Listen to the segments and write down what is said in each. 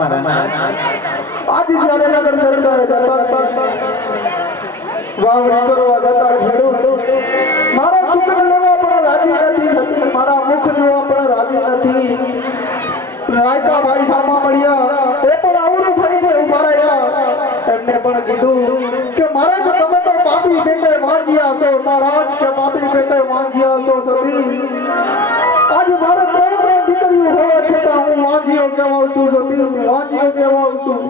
મારા નાથ આજ જ્યારે નગર સરદારે જતા વાવણી કરવા જતા ખેડૂત મારા ચિત્ર લેવા પણ રાજી નથી થતી, મારા મુખ જોવા પણ રાજી નથી. રાયકા ભાઈ સામા મળ્યા, એ પણ આવડું ફરીને ઉભા રહ્યા. એમને પણ કીધું કે મહારાજ તમે તો પાપી પેટે વાંજ્યા છો, મહારાજ કે પાપી પેટે વાંજ્યા છો સતી. આજે મારે ત્રણ દીકરીઓ હોવા છતાં હું વાંજ્યો કહેવાઉં છું સતી, હું વાંજ્યો કહેવાઉં છું.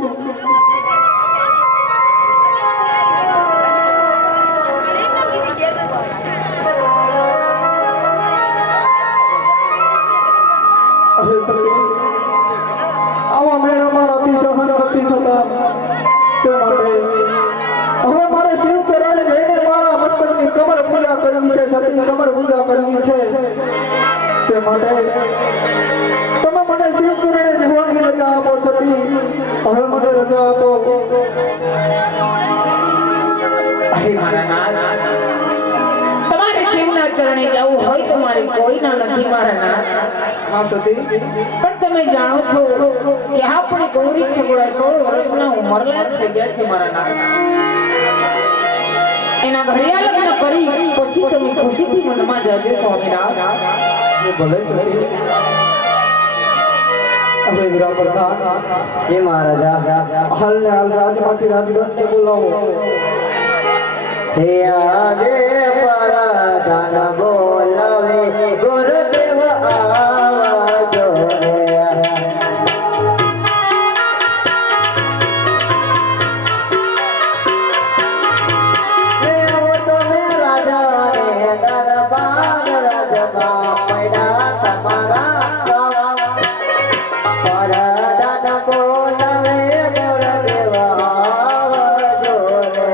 આવા મેળા મારાથી સહન નથી થતા, તે માટે હવે મારે શિવ શરણે જઈને મારા મસ્તકની કમર પૂજા કરવી છે સતી, કમર પૂજા કરવી છે. તે માટે તમે મને શિવ શરણે જવાની રજા આપો સતી, હવે મને રજા આપો. હે મારા નાથ તમારે શિવના ચરણે જવું હોય તો મારી કોઈના નથી મારા નાથ. હા સતી, પણ તમે જાણો છો કે આપણી ગૌરી સગુડા 16 વર્ષના ઉંમરલાયક થઈ ગયા છે મારા નાથ. એના ઘડિયા લગ્ન કરી પછી તમે ખુશીથી મનમાં જાજો સ્વામીનાથ. ભલે સતી. અરે વીરા પ્રધાન, હે મહારાજા, હાલ ને હાલ રાજમાંથી રાજગઢને બોલાવો. હે આજે પ્રધાન બોલાવે, ગુરુદેવ આવજો રે. હે ઓ તમે રાજાને દરબાર રાજમાં પડ્યા તમારા ગામ. પ્રધાન બોલાવે, ગુરુદેવ આવજો રે.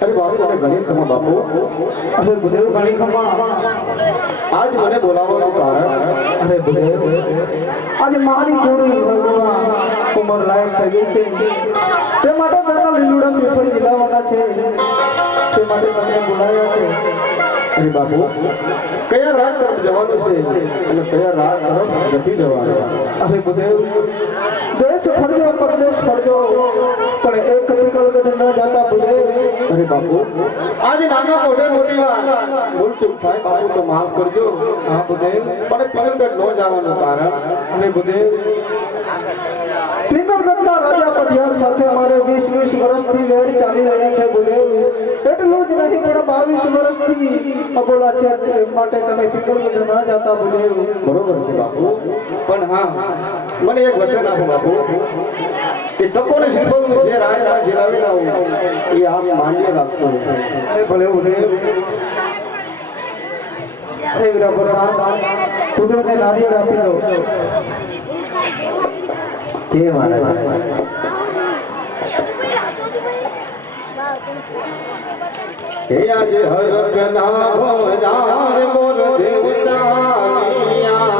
अरे बापू મને ઘણી ખમા બાપુ અરે બુદેવ ઘણી ખમા આજ મને બોલાવવાનું કારણ અરે બુદેવ આજ મારી થોડી ભગવાન ઉંમર લાયક થઈ ગઈ છે તે માટે તને લીલુડા શ્રીફળ જીલાવાના છે તે માટે તમને બોલાવ્યા છે અરે બાપુ કયા રાજ તરફ જવાનું છે અને કયા રાજ તરફ નથી જવાનું અરે બુદેવ દેશ ફરજો પરદેશ ફરજો પણ એક પિંગલગઢ ન જાતા બુદેવ अरे बापू आज नाना मोटे मोटी વાત ભૂલ ચૂક થાય બાપુ તો માફ કરજો હા બુદેવ પણ પિંગલગઢ ન જવાનું કારણ અને બુદેવ પિંગલગઢના રાજા પટિયાર સાથે અમારે 20 વર્ષથી વેર ચાલી રહ્યા છે બુદેવ એટલું જ નહીં પણ 22 વર્ષથી અબોલા છે એ માટે તમે પિંગલગઢ ન જાતા બુદેવ બરોબર છે બાપુ પણ હા મને એક વચન આપો બાપુ કે ટકોરે શ્રીફળનું જે રાયમાં જીલાવેલા હોય એ આપ માન્ય રાખશો અરે ભલે ઉદેવ અરે વીરા પ્રધાન કુદરતને નારિયેળ આપી દો જય મહારાજ હે આજ હરક ના ભજાર મોર દેવ ચાલિયા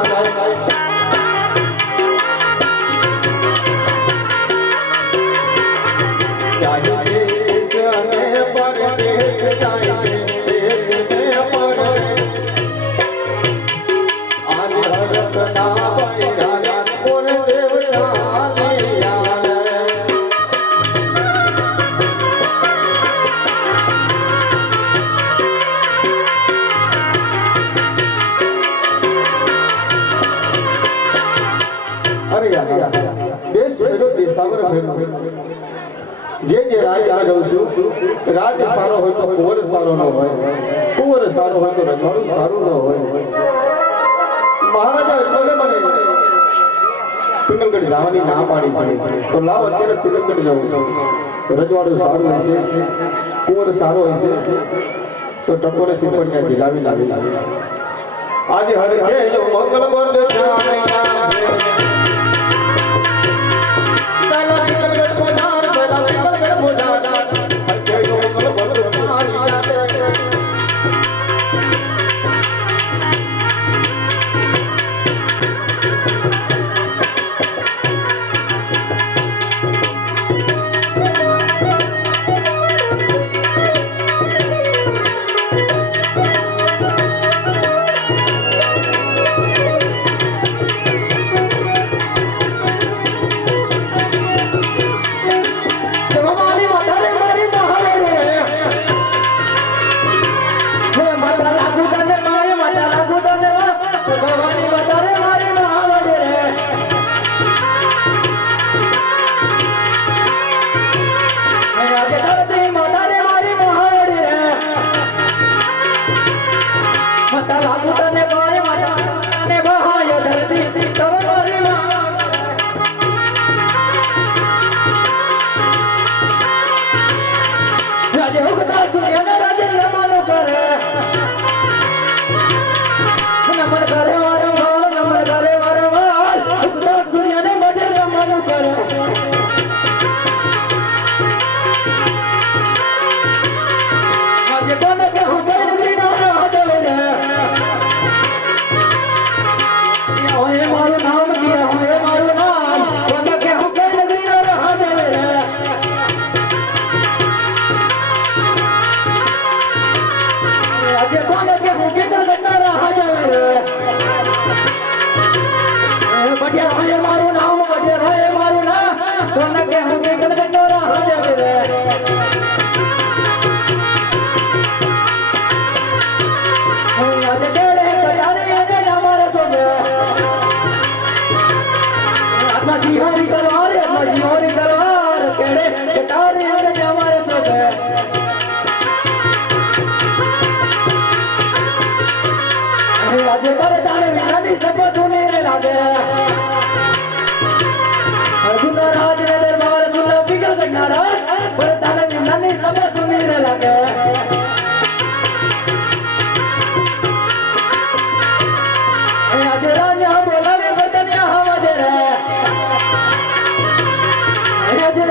જે જે રાજ આ જાઉં છું રાજ સારો હોય તો કુંવર સારો ન હોય કુંવર સારો હોય તો રજવાડું સારું ન હોય મહારાજા અજમલે મને પિંગલગઢ જવાની ના પાડી છે તો લાવ અત્યારે પિંગલગઢ જાઉં રજવાડું સારું હોય છે કુંવર સારો હોય છે તો ટકોરે શ્રીફળ ત્યાં જીલાવી લાવી છે આજે હરખે મંગલ બંધ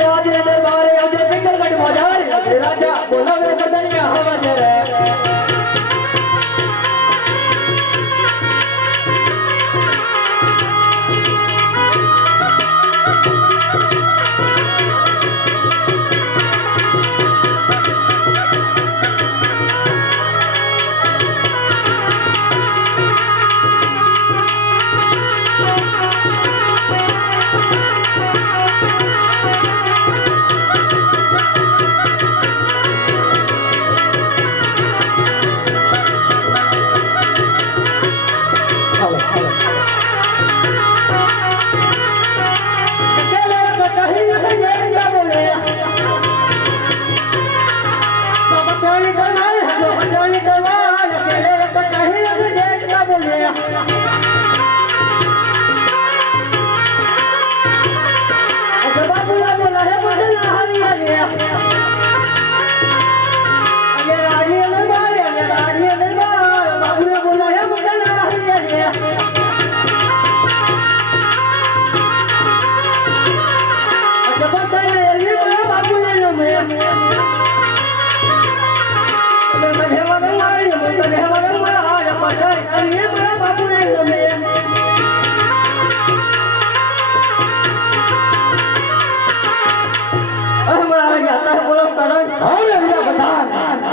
राज ने दरबार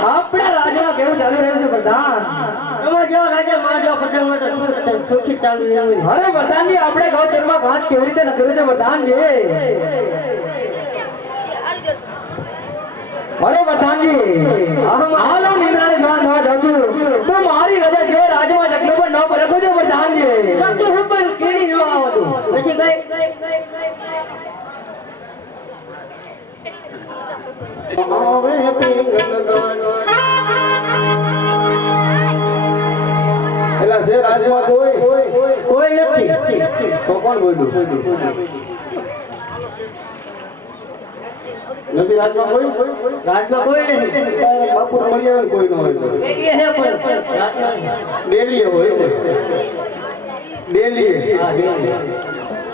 આપણા રાજ્યમાં કેવું ચાલુ રહ્યું છે પ્રધાન? સુખી ચાલુ રહ્યું. અરે પ્રધાનજી, આપણે ગૌચરમાં ઘાસ કેવી રીતે નકર્યું છે પ્રધાનજી? અરે પ્રધાનજી, હાલો નિંદ્રાને જવા થવા જાઉં છું. તો મારી રજા છે રાજ્યમાં ચકલો પર ન પરખો છો પ્રધાનજી. કેવી ન આવતું પછી કઈ એલા છે રાજમાં કોઈ નથી. તો કોણ બોલ્યું? નથી રાજમાં કોઈ? રાજમાં કોઈ નથી. બાપુ મળી આવે ને કોઈ ન હોય તો એ હે પણ રાજમાં ડેલી હોય ડેલી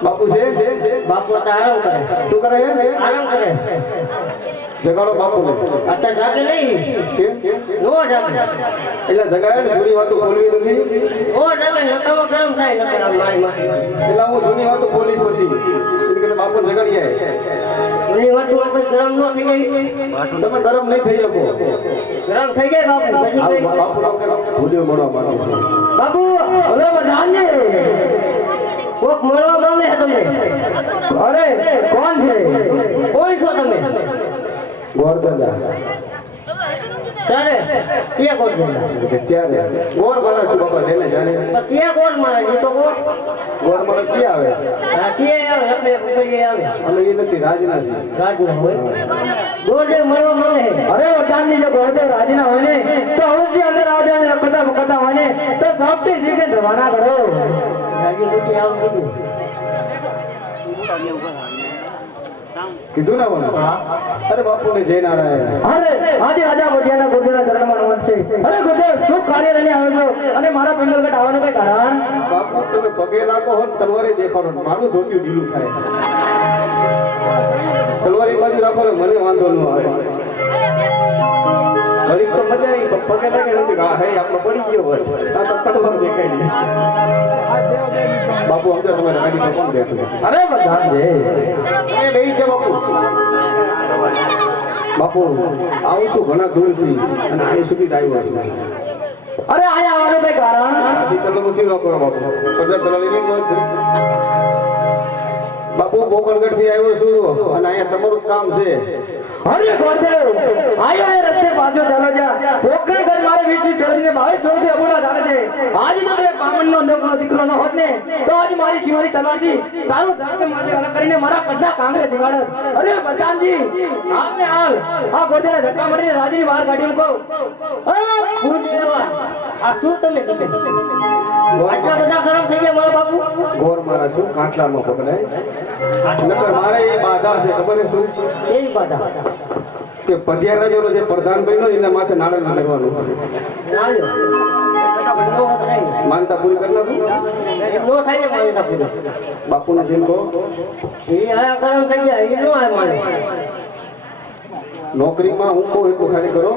બાપુ છે બાપુ તો આરામ કરે. શું કરે આરામ કરે. જગાડો બાપુ અત્યારે જાગે નહીં. કેમ નો જાગે. એટલે જગાડે ને જૂની વાતો ખોલવી નથી. નો જાગે નકામો ગરમ થાય નકર આમ મારી મારી. એટલે હું જૂની વાતો ખોલીશ પછી એટલે કે બાપુ જગાડી આવે. જૂની વાતમાં કોઈ ગરમ ન થઈ જાય. તમે ગરમ નહીં થઈ શકો. ગરમ થઈ જાય બાપુ પછી કઈ બાપુ ભૂલ્યો મળવા માંગુ છું. બાપુ અરે પ્રધાનજી, કોક મળવા માંગે છે તમને. અરે કોણ છે? કોણ છો તમે? ગોરદાદા ચાલે ક્યાં કોણ છે? કે ચારે ગોર મારા છું બાપા લેને જાણે પણ ક્યાં કોણ મારે છે તો કોણ? ગોર મારા ક્યાં આવે? આ ક્યાં આવે એટલે ઉપરી આવે. અમે એ નથી રાજના છીએ. રાજના હોય ગોળદેવ મળવા માંગે છે. અરે પ્રધાનજી, જો ગોરદેવ રાજીના હોય ને તો અવશ્ય અંદર આવજો અને કરતા હોય ને તો સૌથી શીખે રવાના કરો. રાજી પછી આવું કીધું. કીધું ને મને? અરે બાપુ ને જય નારાયણ. અરે આજે રાજા ગોઠિયાના ગુરુના ચરણમાં નમન છે. અરે ગુરુદેવ, શું કાર્ય લઈને આવ્યો છો અને મારા પિંગલગઢ આવવાનું કઈ કારણ? બાપુ તમે પગે લાગો હો ને તલવારે દેખાડો ને મારું ધોતિયું ઢીલું થાય. તલવાર એક બાજુ રાખો ને મને વાંધો ન આવે. ઘડીક તો મજા આવી પણ પગે લાગે નથી કે હા હે આપણો પડી ગયો હોય આ તો તલવાર દેખાય નહીં. બાપુ સમજો તમારે ગાડી પર કોણ બેઠું? અરે પ્રધાનજી, એ બેહી છે બાપુ. બાપુ આવું છું ઘણા દૂરથી અને અહીં સુધી જ આવ્યો છું. અરે અહીંયા આવવાનું કઈ કારણ? પછી તમે પછી ન કરો બાપુ. કદાચ દલાલી નહીં હોય. બાપુ બોકરગઢ થી આવ્યો છું અને અહીંયા તમારું કામ છે. અરે ગોરદેવ, આયા એ રસ્તે બાજુ ચાલો જા. પોખરણગઢ મારે 20 થી 22 વર્ષથી અબોલા ચાલે છે. આજે જો તે બામણનો નોકરો દીકરો ન હોત ને તો આજે મારી શિવારી તલવારથી તારું ધર્મ માથે અલગ કરીને મારા કડના કાંગરે દિવાડત. અરે પ્રધાનજી, આપને હાલ આ ગોરદેવને ધક્કા મારીને રાજીની બહાર કાઢી મૂકો. ગુરુદેવા આ શું તમે તમે આટલા બધા ગરમ થઈ ગયા મારા બાપુ? ગોર મારા છું કાટલામાં પકડાય. નકર મારે એ બાધા છે ખબર છે શું? કેવી બાધા? કે પઢિયાર રાજાનો જે પ્રધાન બન્યો એના માથે નાળંગ કરવાનું. નાલ્યો નો હોત નહીં. માનતા પૂરી કરી નાખું. નો થાય ને માનતા પૂરી. બાપુને જેમ કહો એ આયા ગરમ થઈ ગયા એ નો આય મારે. નોકરીમાં હું કહું એટલું ખાલી કરો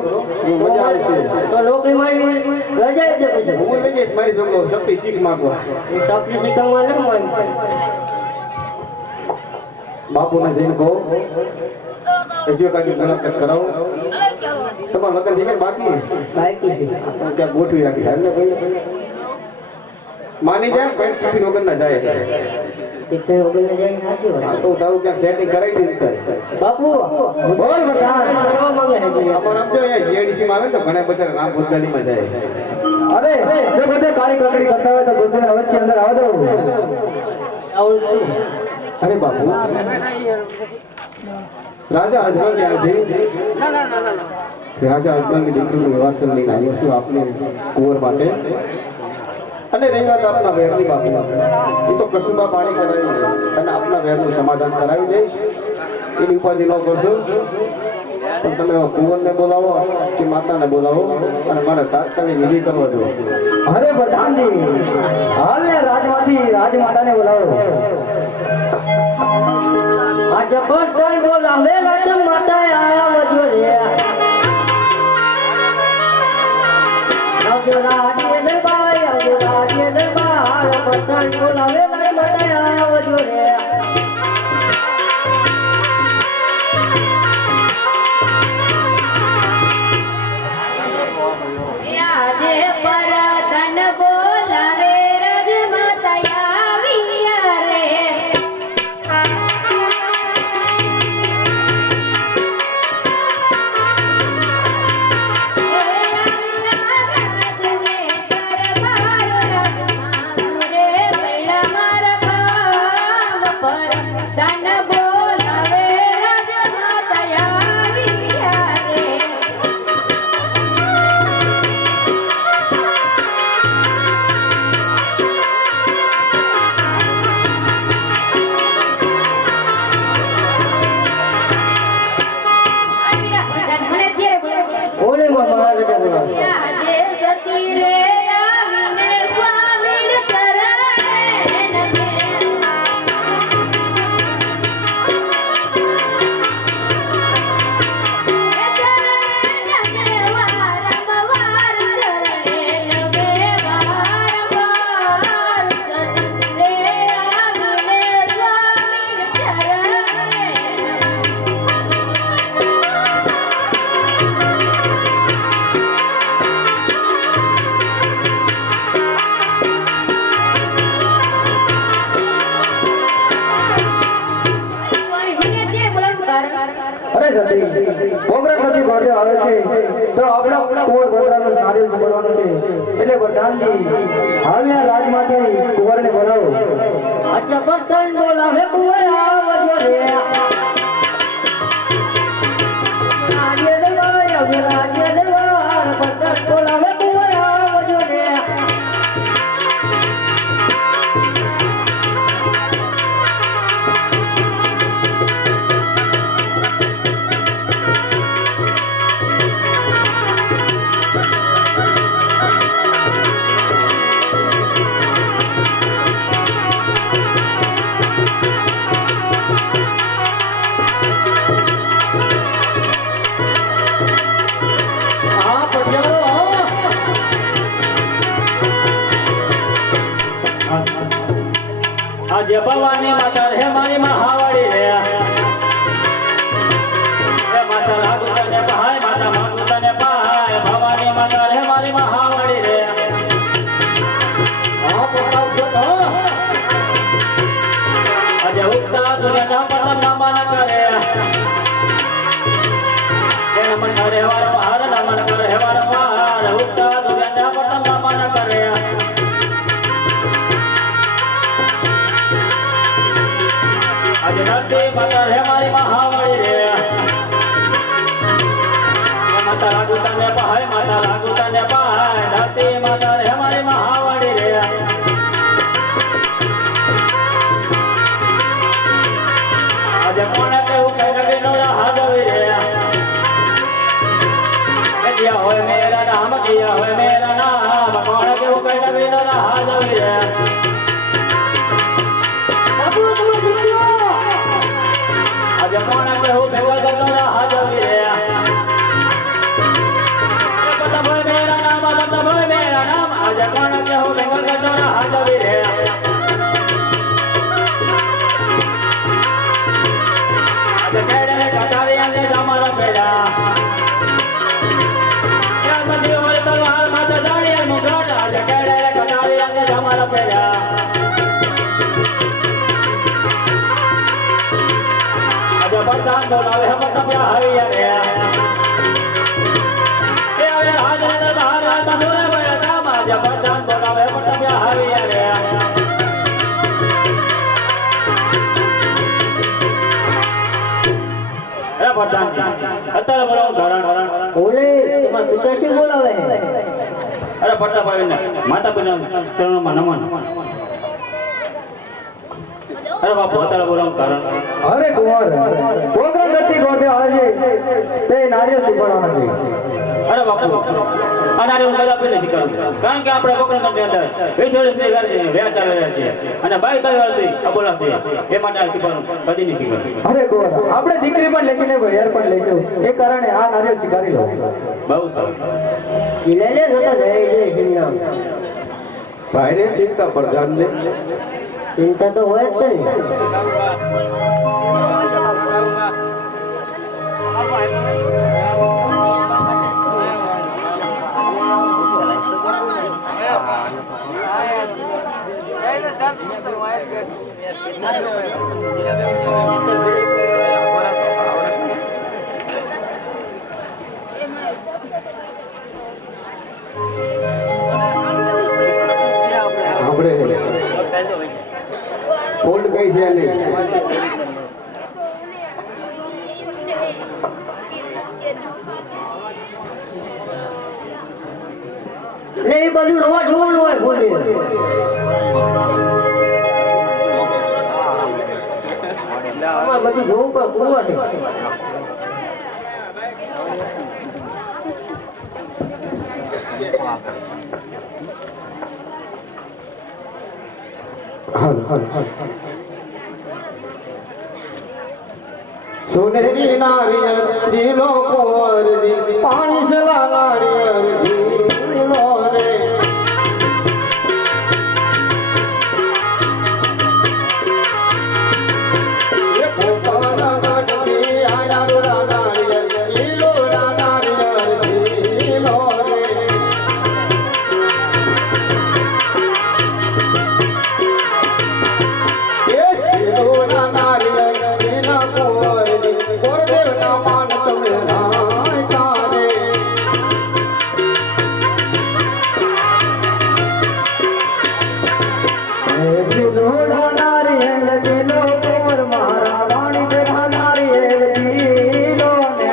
મજા આવશે. તો નોકરી મારી રજા જ દે પછી. હું લઈ જઈશ મારી ભેગો સપી શીખ માંગવા. એ સપની શીખવામાં ન મારી. બાપુને જઈને કહો હજુ કાંઈ મુલાકાત કરાવો તમારા લગ્ન થઈ ગયા બાકી બાકી છે. તો ક્યાં ગોઠવી રાખી એટલે ભાઈ માની જાય પેન્ટ ટિફિન વગર ના જાય ટિફિન વગર જઈને સાચી વાત. આ તો તારું ક્યાંક સેટિંગ કરાવી દીધું તારે બાપુ બોલ બટા કરવા માંગે છે કે અમારે સમજો અહીંયા જીઆઈડીસી માં આવે ને તો ઘણા બચારા રામ ભૂતગાલીમાં જાય અરે જો બધે કાળી કકડી કરતા હોય તો ગોતને અવશ્ય અંદર આવવા દો. આવું શું? અરે બાપુ રાજા અજગર ક્યાંથી રાજા અજગરની દીકરીનું નિવાસન લઈને આવ્યો છું આપને કુંવર માટે અને રહી વાત આપના વેરની બાપુ એ તો કસુંબા પાણી કરાવી અને આપના વેરનું સમાધાન કરાવી દઈશ એની ઉપાધિ ન કરશો પણ તમે કુંવરને બોલાવો કે માતાને બોલાવો અને મારે તાત્કાલિક વિધિ કરવા દો. અરે પ્રધાનજી હાલને રાજમાંથી રાજમાતાને બોલાવો. આજે બર્તન બોલાવે રાજ માતા આયા વજો રે. આવજો રાજ્ય દરબાર, આવજો રાજ્ય દરબાર, બર્તન બોલાવે રાજ માતા આયા વજો રે. આજે પરતન બોલાવે રાજમાતા આવ્યા રે. રાજને દરબાર રાજમાં રે પહેલા મારા કામ પરતન બોલાવે રાજમાતા આવ્યા રે. ઓલે મહારાજા બોલાવે. આજે સતી રે આવીને સ્વામીને ચરણે નમે. એ ચરણે નમે વારંવાર ચરણે નમે વારંવાર. સતી રે આવીને સ્વામીને ચરણે અરે સતી પ્રોગ્રામ નથી ભરતો આવે છે તો આપણા કુંવર ભદ્રાનું કાર્ય સંભાળવાનું છે એટલે પ્રધાનજી હાલના રાજમાંથી કુંવરને બોલાવો. આજે બર્તન બોલાવે કુંવર આવજો રે. રાજ્ય દરબાર, આવજો રાજ્ય દરબાર, બર્તન બોલાવે કુંવર આવજો રે. હા પટિયાળો આજે ભવાની માતા હે મારી મહાવાળી રે. હે માતા લાગુ તને પહાય, માતા માંગુ તને પહાય. ભવાની માતા હે મારી મહાવાળી રે. હા પ્રતાપ સત આજે ઉગતા સૂર્યના પતન નમન કરે. હે નમન કરે વારંવાર, નમન કરે વારંવાર. ઉગતા સૂર્યના પતન નમન કરે. આજે ધરતી માતા હે મારી મહાવાળી રે. હે માતા લાગુ તને પહાય, માતા લાગુ તને પહાય. ધરતી માતા હે મારી મહાવાળી રે. આજે કોને કેવું કે નગીનો રાહ જોઈ રે. કિયા હોય મેરા નામ, કિયા હોય મેરા નામ. કોને કેવું કે નગીનો રાહ જોઈ રે. બાપુ તમે દીકરો. આજે કોને કેવું કે વગરનો રાહ જોઈ રે. મતલબ હોય મેરા નામ, મતલબ હોય મેરા નામ. આજે કોને કેવું કે વગરનો રાહ જોઈ રે. આજ કેડે કટારી અને જમારા પેલા યાદ પછી વળ તલવાર માથે જાણી મુગટ આજ કેડે કટારી અને જમારા પેલા આજ બરદાન બોલાવે હમ તપ્યા હરિયા રે એ આવે હાજર દરબાર રાત મસૂરે બળા કામ આજ બરદાન બોલાવે હમ તપ્યા હરિયા રે અત્યારે બોલાવું ધરણ ઓલે તમારા પિતાશ્રી બોલાવે અરે પડતા પાવીને માતા પિતા ચરણોમાં નમન અરે બાપુ અત્યારે બોલાવું કારણ અરે કુંવર પ્રોગ્રામ કરતી ગોઠે આવે છે તે નારીઓ શીખવાડવાના છે અરે બાપુ આ નારી હું કદાપી નથી કરું કારણ કે આપણે પ્રોગ્રામ ની અંદર 20 વર્ષથી વ્યાજ ચાલી રહ્યા છે અને 22 વર્ષથી અબોલા છે એ માટે આ શીખવાનું કદી નહીં શીખવું અરે કુંવર આપણે દીકરી પણ લેશીને ઘડિયાળ પણ લેશું એ કારણે આ નારીઓ સ્વીકારી લો બહુ સારું લે લે નતા જય જય સિંહનામ ભાઈને ચિંતા પ્રધાન ને ચિંતા તો હોય જ નહીં આપણે ફોલ્ડ કઈ છે નહીં ને એ બાજુ નવા જોવાનું હોય બોલી અમારે બધું જોવું પણ કુંવર સોનેરી નારિયર જીલો કુંવરજી પાણી સલા નારિયર જીલો રે એ પોતાના ગઢથી આયા રોડા નારિયર જીલો નારિયર જીલો રે એ જીલો નારિયર જીલા કુંવરજી ગોરદેવના માન તમે રાય તારે જીલોડો નારિયેળ જીલો કુંવર મારા વાણી બેઠા નારિયેળ જીલો ને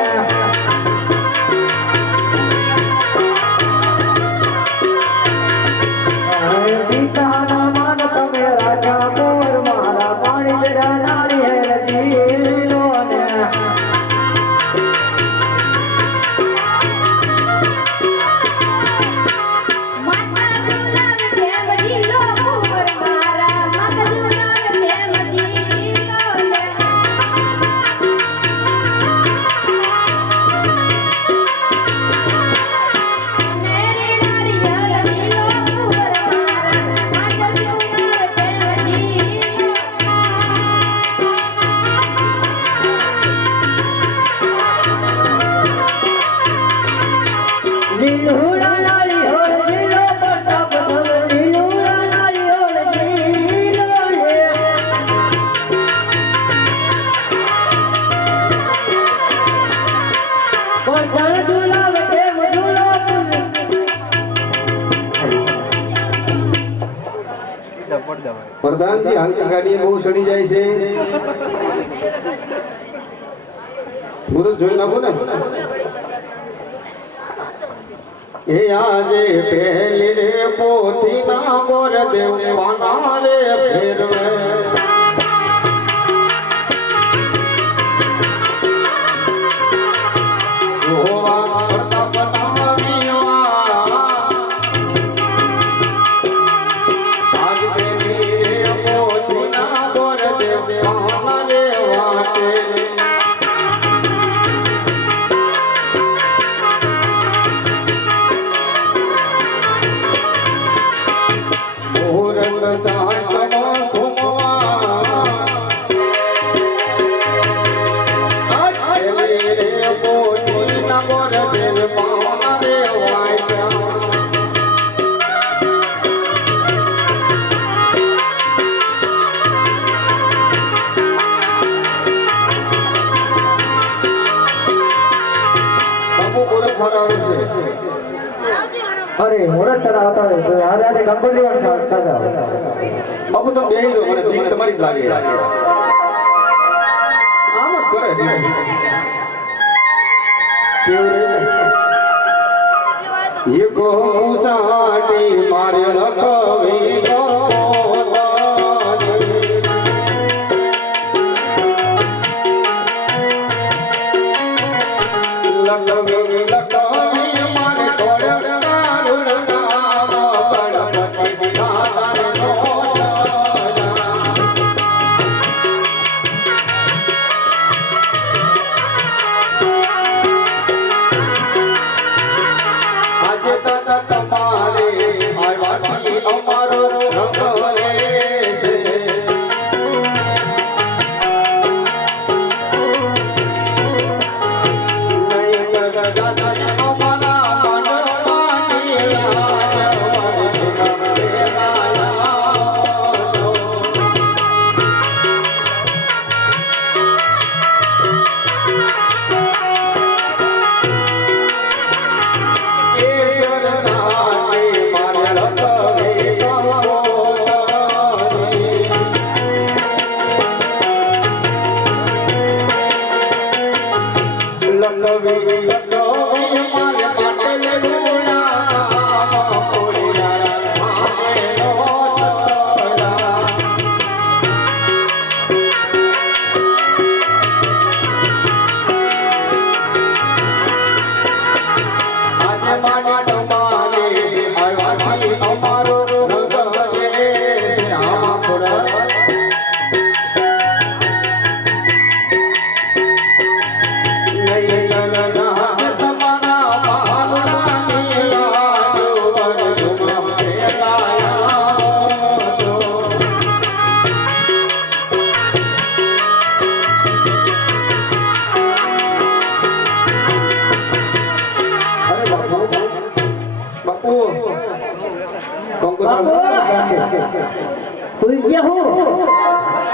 પિતાના માન તમે રાજા કુંવર મારા વાણી બેઠા નારિયેળ જીલો ને માતા ઝુલાવે તેમ જીલો કુંવર મારા માતા ઝુલાવે તેમ જીલો લે નેરી નારિયેળ જીલો કુંવર મારા માતા ઝુલાવે તેમ જીલો લીલુડા નાળી હોળ જીલો પ્રતાપ સમ લીલુડા નાળી હોળ જીલો લે પણ ઝુલાવે તેમ ઝુલો પ્રધાનજી હાલતી ગાડી બહુ સડી જાય છે મુરત જોઈ નાખો ને એ આજે પહેલી રે પોથી ના ગોરદેવ પાના રે ફેરવે જોવા પ્રતાપ નામ વીવા આજ પહેલી રે પોથી ના ગોરદેવ પાના રે વાંચે મુહૂર્ત સાંજનો સોમવાર અરે મુરત ચડાવતા હોય તો યાર આજે કંકોત્રી પણ ચડાવો. બાપુ તમે બેહી રહો, મને ભીખ તમારી જ લાગે. આમ જ કરે છે કેવું રે ये को साटी मारे लखवी लखवी लखवी मारे तोड़ नारुण नाम गणपति नारायण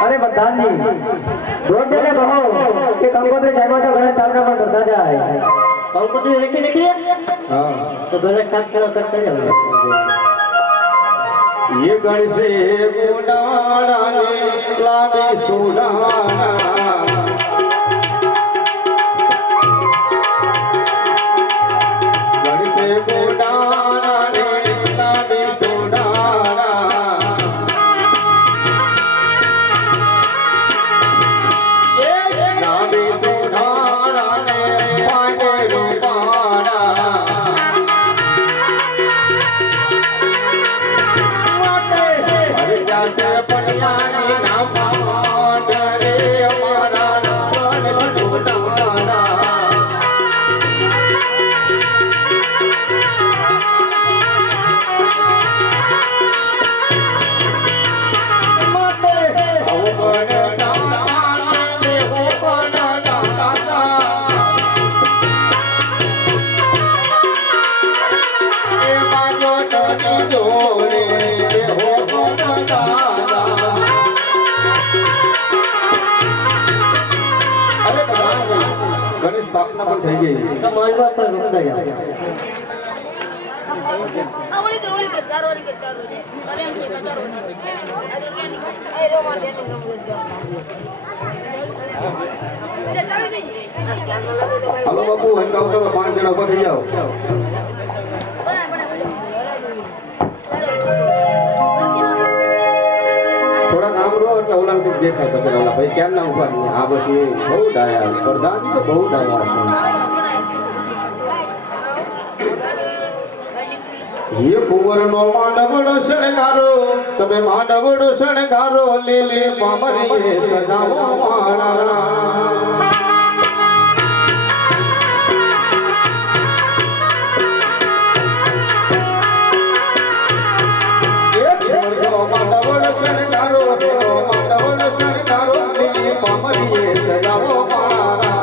अरे प्रधान जी रोड देने कहो कि कंकोत्री जाएगा तो गणेश स्थापना पर करता जाए. કંકોત્રી લખી લખી हाँ તો ગણેશ સ્થાપના કરતા જાવ. ये गणसे गुणाना लागे सुडाना गणसे गुणाना लागे सुडाना ये लागे सुडाना पागे रूपाना जैसे पटियानी नाम रे हमारा नाम सुनाना माते ओ बन दाता ने हो बन दाता ए बाजो टनी जोड़े हो गणेश स्थापना पर થઈ ગઈ તો માનવા પર રૂકતા જાવ. ઓલી કર ચાર વાળી કર અરે એમ કે ચાર વાળી આ ટ્રેન ની એ રો માર દે ને હાલો બાપુ હંકાવ કરો 5 જણા ઉભા થઈ જાઓ થોડા નામ રો એટલે ઓલા થી દેખાય પછી ઓલા ભાઈ કેમ ના ઉભા આ પછી બહુ ડાયા પ્રધાન તો બહુ ડાયા છે ये कुंवर नो मानवड़ो शणगारो तबे मानवड़ो शणगारो ले ले पामरी सजावो माणा मानवड़ो शणगारो मानवड़ो शणगारो ले ले पामरी सजावो माणा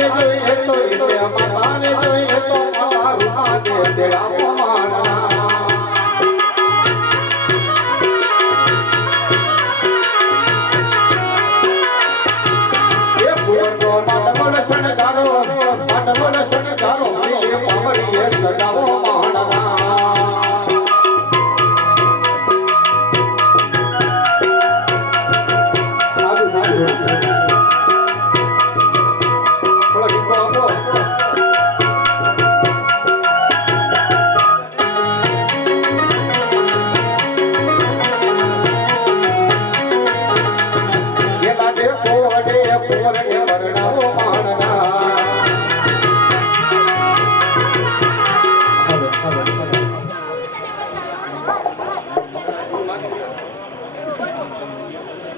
માતાને જોઈએ તો એટલે માતાને જોઈએ તો માતા રૂપા દે તેડા પમાડના એ પૂરો માટમણ સંસારો એ પાવડીએ સદાવો માણના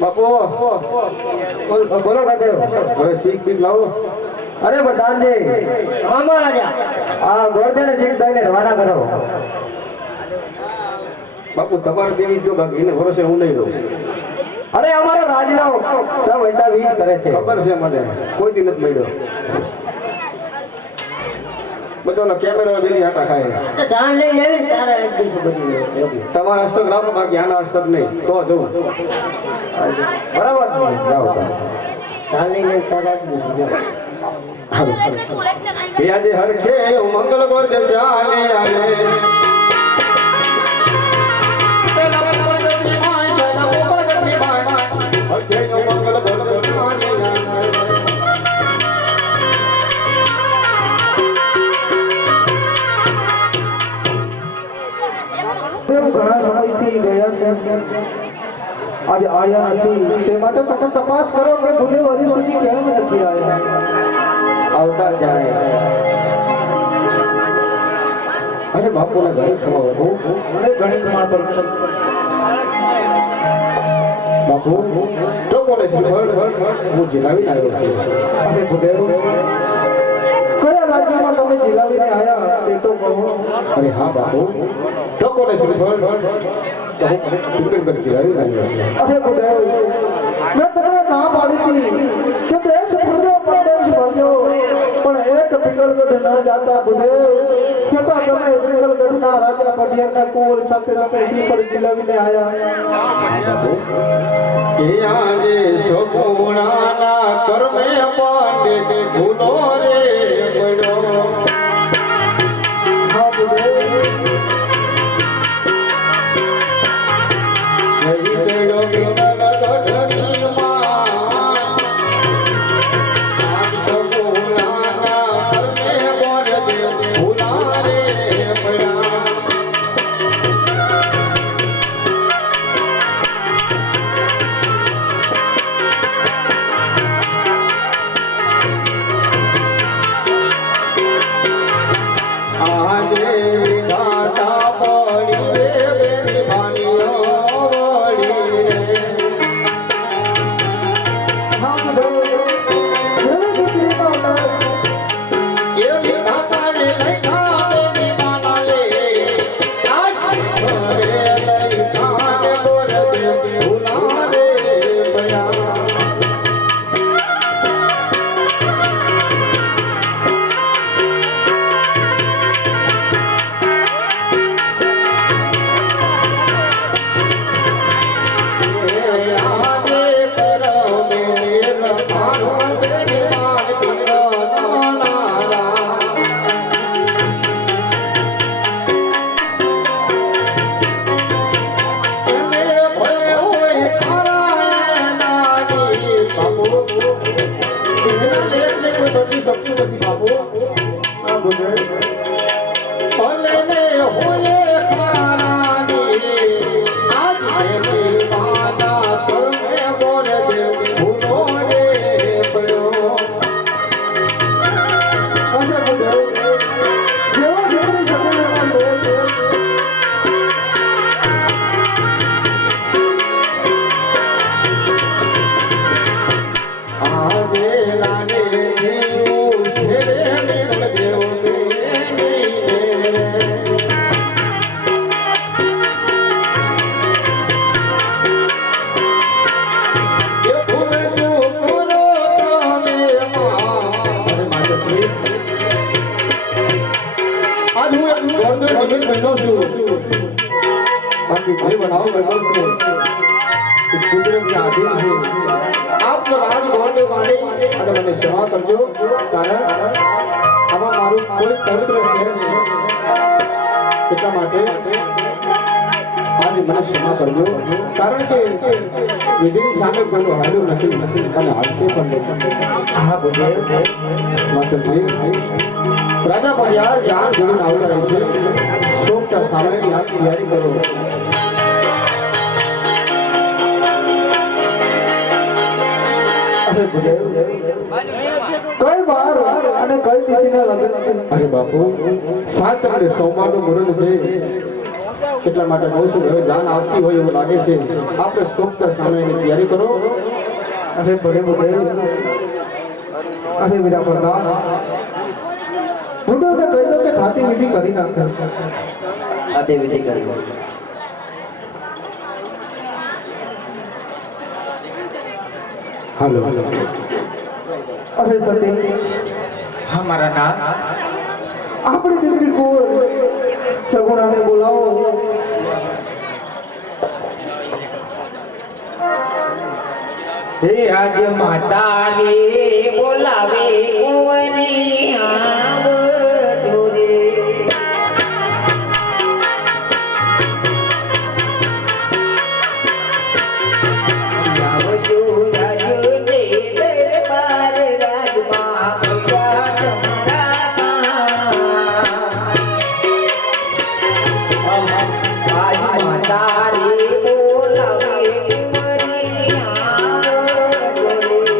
બાપુ બોલો કાઢ્યો હવે શીખ લાવો અરે પ્રધાનજી આમાં રાજા આ ગોરધેને શીખ દઈને રવાના કરો બાપુ તમારે દેવી જો બાકી એને ભરોસે હું નહીં રહું અરે અમારો રાજનો સબ વૈસા વીજ કરે છે ખબર છે મને કોઈ દી નથી મળ્યો બધાનો કેમેરા બેની આટા ખાય તો જાન લઈ લેવી ને તારે એક દિવસ બધી તમારા હસ્તક રાખો બાકી આના હસ્તક નહીં તો જવું બરાબર જાઓ જાન લઈ લેવી તારે એક દિવસ એટલે તું લેખ ને કાંઈ આજે હરખે મંગલ ગોર દેવ ચાલે આલે ચલા મંગલ ગોરની માય ચલા મંગલ ગોરની માય હરખે મંગલ ગોર દેવ ચાલે આલે તેઓ ઘણા સમયથી ગયા છે આજે આયા નથી તે માટે તમે તપાસ કરો કે ભૂદેવ હજી સુધી કેમ નથી આવ્યા આવતા જાય અરે બાપુને ઘણી ખબર મને ઘણી માત્ર બાપુ તો કોને શ્રીફળ હું જીલાવીને આવ્યો છું અરે ભૂદેવ કયા રાજ્યમાં તમે જીલાવીને આવ્યા તે તો કહો અરે હા બાપુ તો કોને શ્રીફળ તો હું પિંગલગઢ જીલાવીને આવ્યો છું અરે ભૂદેવ મેં તમને ના પાડી હતી કે દેશ પૂરો પ્રદેશ ભરજો પણ એક પિંગલગઢ ન જાતા ભૂદેવ છતાં તમે પિંગલગઢના રાજા પઢિયારના કુંવર સાથે તમે શ્રીફળ જીલાવીને આવ્યા કે આજે સોપુણાના કર્મે પાંડે ભૂલો રે પડ્યો હા ભૂદેવ જય ચડ્યો પિંગલગઢની માં આજ સોપુણાના કર્મે પાંડે ભૂલા રે પડ્યા છું બાકી જે બનાવ બન્યો છે એ કુદરતના આધીન છે આપનો રાજ ગોળદેવ માટે અને મને ક્ષમા કરજો કારણ આમાં મારું કોઈ પવિત્ર શહેર છે એટલા માટે આજે મને ક્ષમા કરજો કારણ કે વિધિની સામે કોઈનો હાલ્યો નથી અને હાલશે પણ નહીં હા ભૂદેવ માત્ર શ્રી રાજા પણ યાર જાન જોડીને આવતા રહે છે સોમતા સામેની આપ તૈયારી કરો અરે ભૂદેવ કઈ વાર અને કઈ તિથિના લગ્ન છે અરે બાપુ સાત સપ્ટેમ્બર સોમવારનું મુહૂર્ત છે એટલા માટે કહું છું હવે જાન આવતી હોય એવું લાગે છે આપણે સોમતા સામેની તૈયારી કરો અરે ભલે ભૂદેવ અરે વીરા પ્રધાન ભૂદેવને કહી દો કે ખાતી વિધિ કરી નાખે આતે વિધિ કરી હાલો અરે સતી હા મારા નાથ આપણી દીકરી કુંવર સગુણાને બોલાવો હે આજ માતા રે બોલાવે કુંવરી આવજો રે આવજો રાજ્ય ને દરબાર રાજમાં પૂજા તમારા આજ માતા રે બોલાવે કુંવરી આવજો રે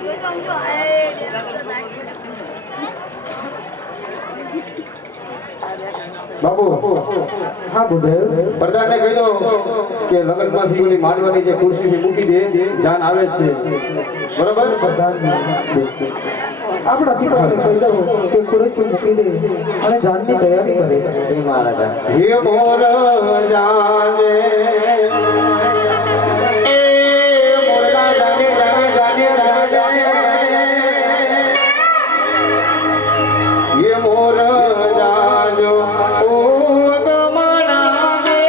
સમજો એ બાપુ હા બુદેવ પ્રધાનને કહી દો કે લગ્નમાંથી ઓલી માંડવાની જે ખુરશી મૂકી દે જાન આવે છે બરોબર પ્રધાન આપણા સિપાહીને કહી દો કે ખુરશી મૂકી દે અને જાનની તૈયારી કરે જય મહારાજા હે મોર જાજે એ મોરલા જાને જાને જાને જાને ये मोर जाजो ओ गमना दे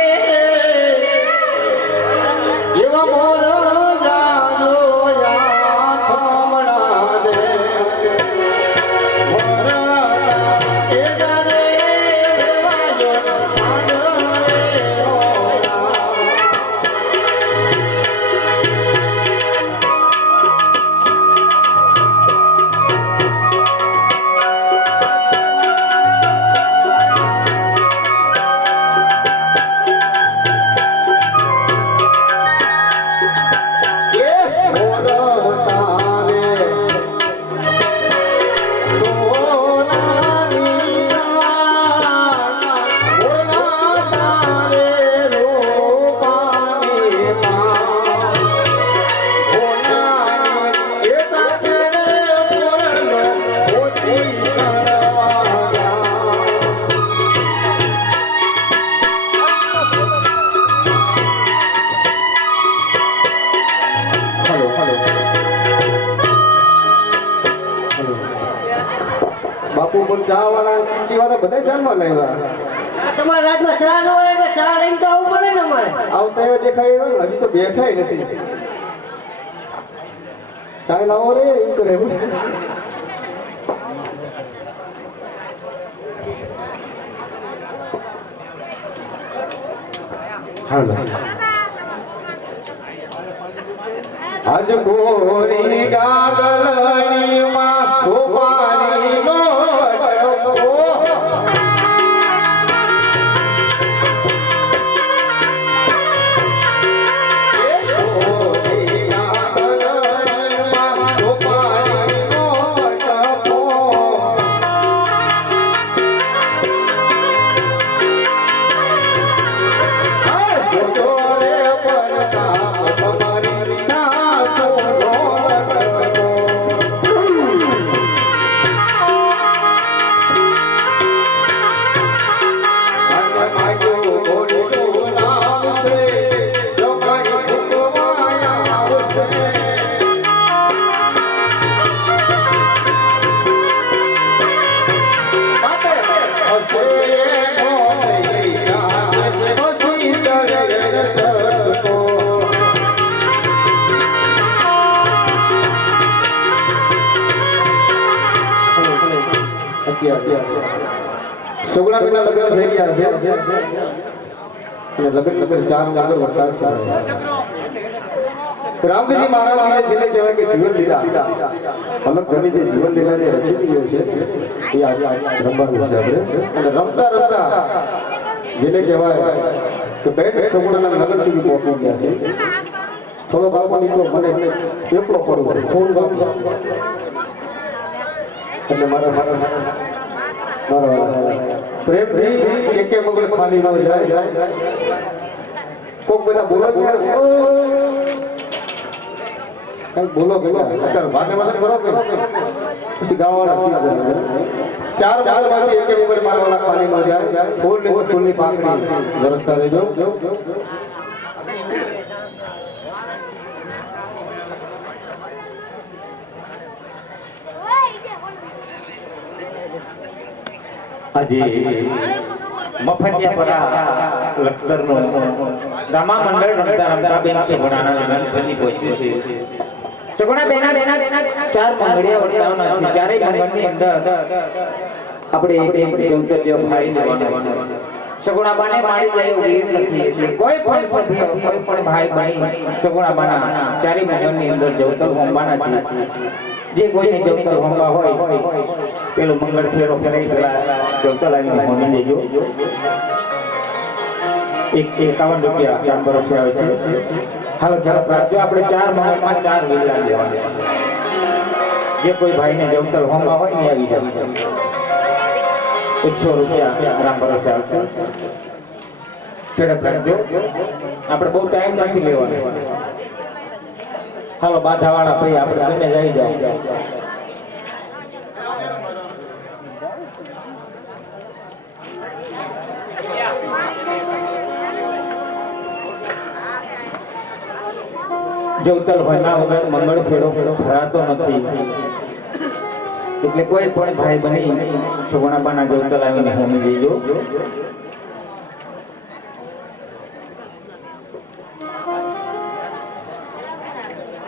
ये मोर जाजो या थमना दे मोर ए जाने देवायो आजो रे ओया બાપુ પણ ચા વાળા ટી વાળા બધા જાનમાં લાવ્યા તમારા રાજમાં ચા ન હોય એટલે ચા લઈને તો આવવું પડે ને અમારે આવતા એવા દેખાય એવા હજી તો બેઠાય નથી ચા લાવો રે એમ કરે એવું હાલો આજ ગોરી ગાગલણી માં સોપારી નો ટકો ગોરી ગાગલણી માં સોપારી નો ટકો આ જોજો રે પડતા તમારી સાસુ નો ટકો સગુણા બેના લગ્ન થઈ ગયા છે અને લગ્ન ચાર ચાદર વર્તાર છે રામદેવજી મહારાજે જેને કહેવાય કે જીવન લીલા અલગ ઘરની જે જીવન લીલા જે રચી છે એ આજે રમવાનું છે આપણે અને રમતા રમતા જેને કહેવાય કે બેન સગુણાના લગ્ન સુધી પહોંચી ગયા છે થોડો બાપો નીકળો મને એકલો પડું છે ફોન ગામ એટલે મારા પ્રેમથી એકે મગળ ખાલી ન જાય કોક પેલા બોલો કઈ બોલો અત્યારે ભાગે ભાગે કરો કે પછી ગાવાવાળા સી ચાર ચાર માંથી એકે મગળ મારવાળા ખાલી ન જાય ફૂલ ને ફૂલની પાંખડી વરસતા રહેજો આજે મફતિયાપરા લખતરનું રામા મંડળ રમતા રમતા બેન સગુણાના લગ્ન સુધી પહોંચ્યું છે. સગુણા દેના ચાર પાંગડિયા વળતાવના છે. ચારેય મંગળની અંદર આપણે એક જૌતર્ય ભાઈ લેવાનો છે. સગુણા બાને મારી જાય એવું ગીર નથી એટલે કોઈ પણ સભ્ય કોઈ પણ ભાઈ બની સગુણા બાના ચારેય મંગળની અંદર જૌતર હોમવાના છે. જે કોઈને જવતર હોમવા હોય પેલો મંગળ ફેરો ફેરાઈ પેલા જવતર લાવીને હોમી લેજો. 51 રૂપિયા દાન ભરોસે આવે છે. હાલો ચાલો આપણે ચાર મંગળમાં ચાર વેલા લેવાના. જે કોઈ ભાઈને જવતલ હોમા હોય ને આવી જાય 100 રૂપિયા રામ ભરોસે આવશે ઝડપ રાખજો આપણે બહુ ટાઈમ નથી લેવાનો હાલો બાધાવાળા ભાઈ આપણે ગમે જઈ જાવ જવતલ હોયના વગર મંગળ ફેરો ફરાતો નથી એટલે કોઈ પણ ભાઈ બની સગુણાબાના જવતલ આવીને હોમી દેજો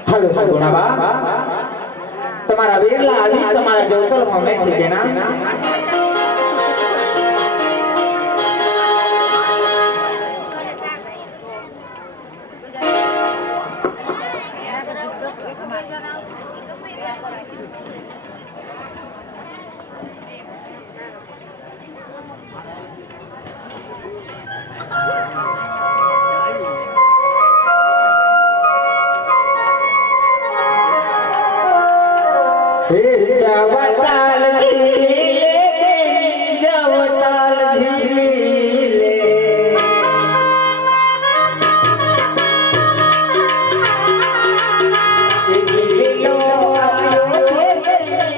હાલો સગુણાબા તમારા વેરલા આવી તમારા જવતલ હોમે છે કે ના જવતાલ ઝીલે ઝીલો આવ્યો જવતાલ ઝીલે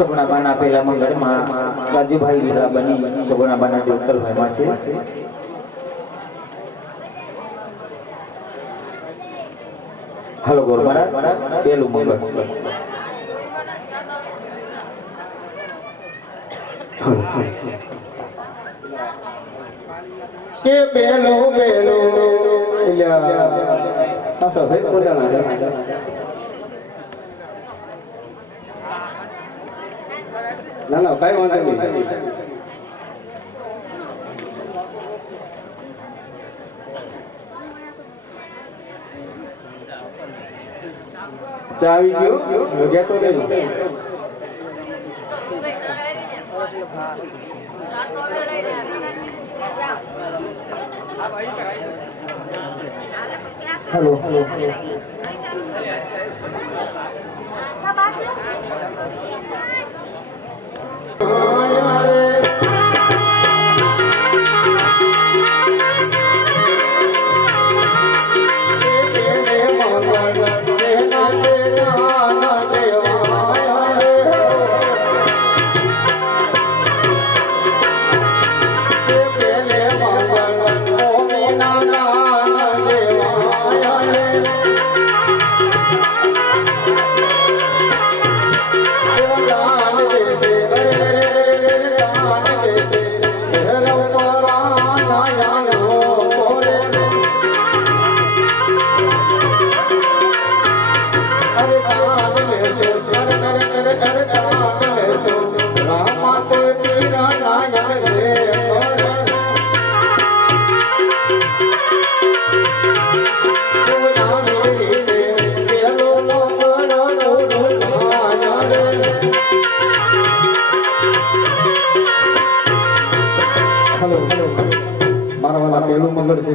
સગુણાબાના પેલા મંગળમાં રાજુભાઈ વીરા બની સગુણાબાના જવતલ હોયમાં છે હાલો ગોર મહારાજ પેલું મંગળ કે બેલો બેલો ઇલ્યા આસો થઈ પોતાના છે ના ના કઈ વાંધો નહીં ચા આવી ગયો ગેતો નહીં હેલો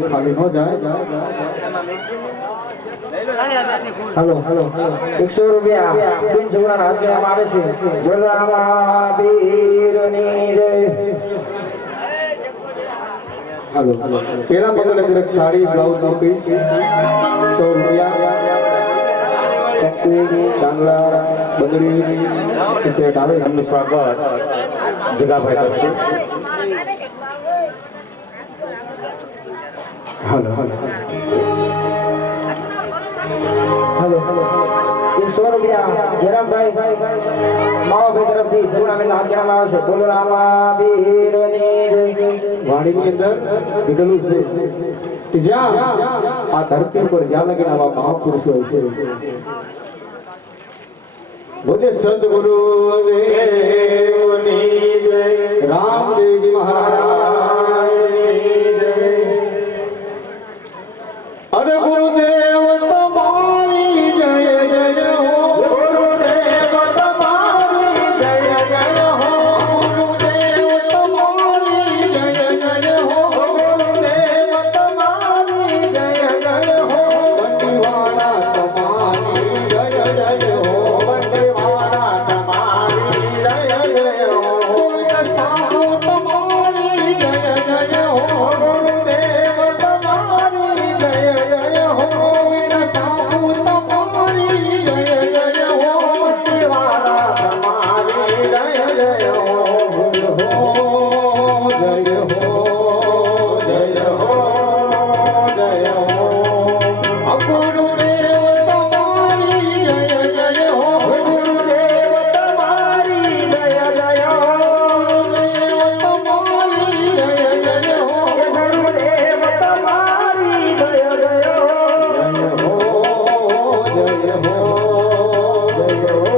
ખાલી ન જાય હેલો 100 રૂપિયા બિન સગુણાના હાથ ગણવામાં આવે છે બોલરામા વીરની જય હેલો પેલા બદલે direct સાડી બ્લાઉઝ નો પીસ 100 રૂપિયા કંકુ ચાંદલા બંગડી સેટ આવે એમનું સ્વાગત જગાભાઈ કરશે હેલો હેલો 100 રૂપિયા જયરામભાઈ માવાભાઈ તરફથી સગુણાબેનના હાથ ગણવામાં આવે છે બોલરામા વીરની જય વાણીની અંદર કીધેલું છે કે જ્યાં આ ધરતી ઉપર જ્યાં લગીને આવા મહાપુરુષો હશે બોલે સદગુરુ દેવની જય રામદેવજી મહારાજની જય અરે ગુરુદેવ તમારી જય જય હો ગુરુદેવ તમારી જય જય હો ગુરુદેવ તમારી જય જય હો ગુરુદેવ તમારી જય જય હો બંડીવાળા તમારી જય જય હો બંડીવાળા તમારી જય જય હો ગુરુદસ્તાઓ તમારી જય જય હો ગુરુદેવ તમારી જય જય હો ગુરુદસ્તાઓ તમારી જય જય હો બંડીવાળા તમારી જય જય હો જય હો જય હો જય હો જય હો ગુરુદેવ તમારી જય જય હો ગુરુદેવ તમારી જય જય હો ગુરુદેવ તમારી જય જય હો ગુરુદેવ તમારી જય જય હો જય હો જય હો જય હો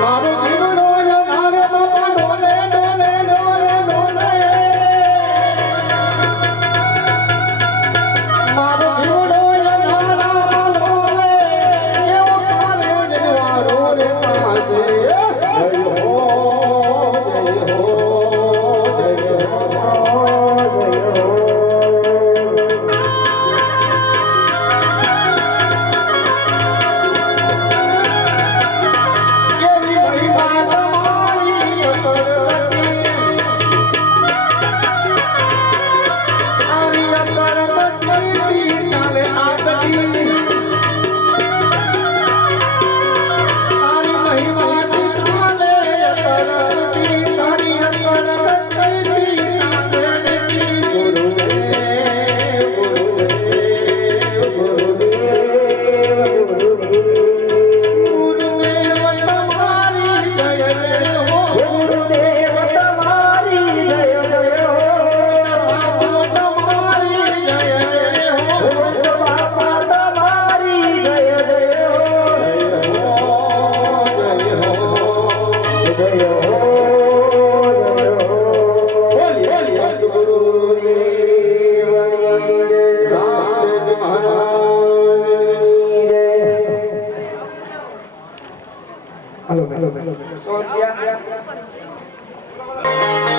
મારો જીવનો નારે બાપા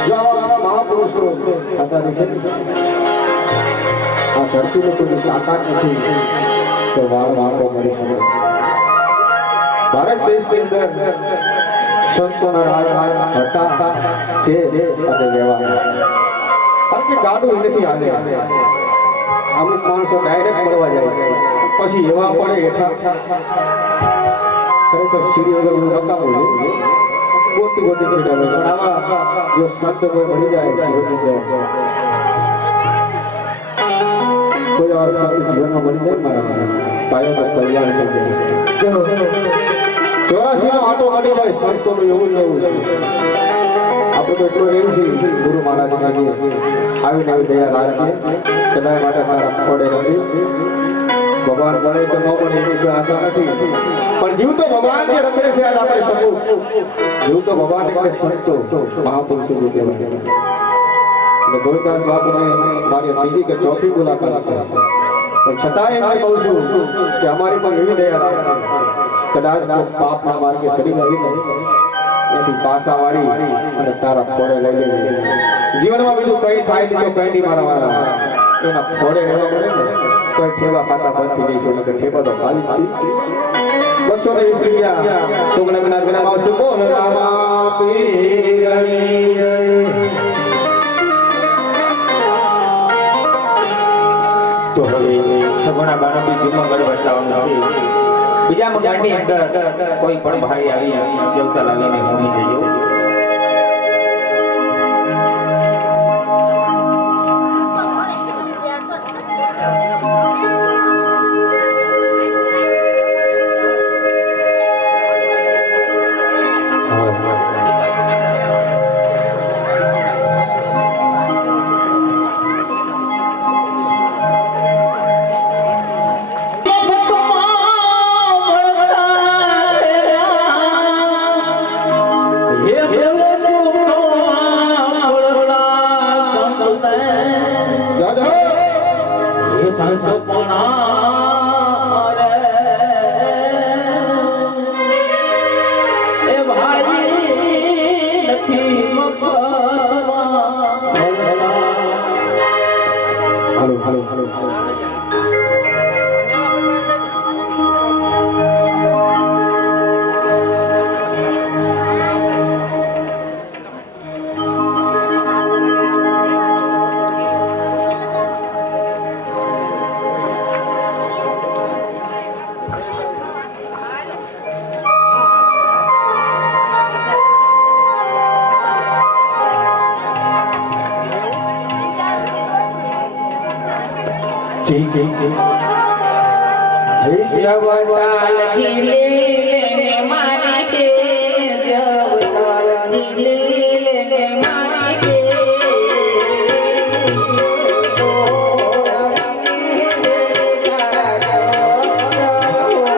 જો આવા મહાપુરુષો હતા છે આ ધરતીને કોઈ તાકાત નથી તો વાળ વાળો મળી શકે ભારત દેશની અંદર સંતોના રાજ હતા છે અને વ્યવહાર કારણ કે ગાડું નથી હાલે અમુક માણસો ડાયરેક્ટ મળવા જાય છે પછી એવા પડે હેઠા ખરેખર સીડી વગર નકામું છે ગોતી ગોતી છેડા પણ આવા જો સંતો મળી જાય જીવનની અંદર કોઈ આ સંત જીવનમાં મળી જાય મારા પાયો તો કલ્યાણ થઈ જાય 84 નો આટો મળી જાય સંતોનું એવું જ એવું છે આપણે તો એટલું એવું છે ગુરુ મહારાજને આવી નવી દયા રાખજે સદાય માટે તારા ખોડે નથી ભગવાન મળે તો ન મળે એની કોઈ આશા નથી પણ જીવ તો ભગવાન જે રખડે છે આજ આપણે સપૂત જીવ તો ભગવાન એટલે સંતો મહાપુરુષો જે કહેવાય અને ગોરદાસ બાપુને મારી ત્રીજી કે ચોથી મુલાકાત છે પણ છતાંય એમ કહું છું કે અમારી પણ એવી દયા રાખજે કદાચ પાપના માર્ગે સડી આવી એથી પાસા વાળી અને તારા ખોડે લઈ લેજે જીવનમાં બીજું કઈ થાય તો કઈ નહીં મારા વાળા એના ખોડે રહેવા પડે ને તો ઠેવા ખાતા બંધ થઈ જઈશું નકર ઠેવા તો ખાલી જ છે 220 રૂપિયા સોમનાથના ગણામાં આવશે બોલ રામા પીરની જય તો હવે સગુણા બાનો જુમાગઢ બતાવવાનું છે બીજા મંગાડની અંદર કોઈ પણ ભાઈ આવી દેવતા લાવીને હોમી જજો જગતાલ જીલે મારી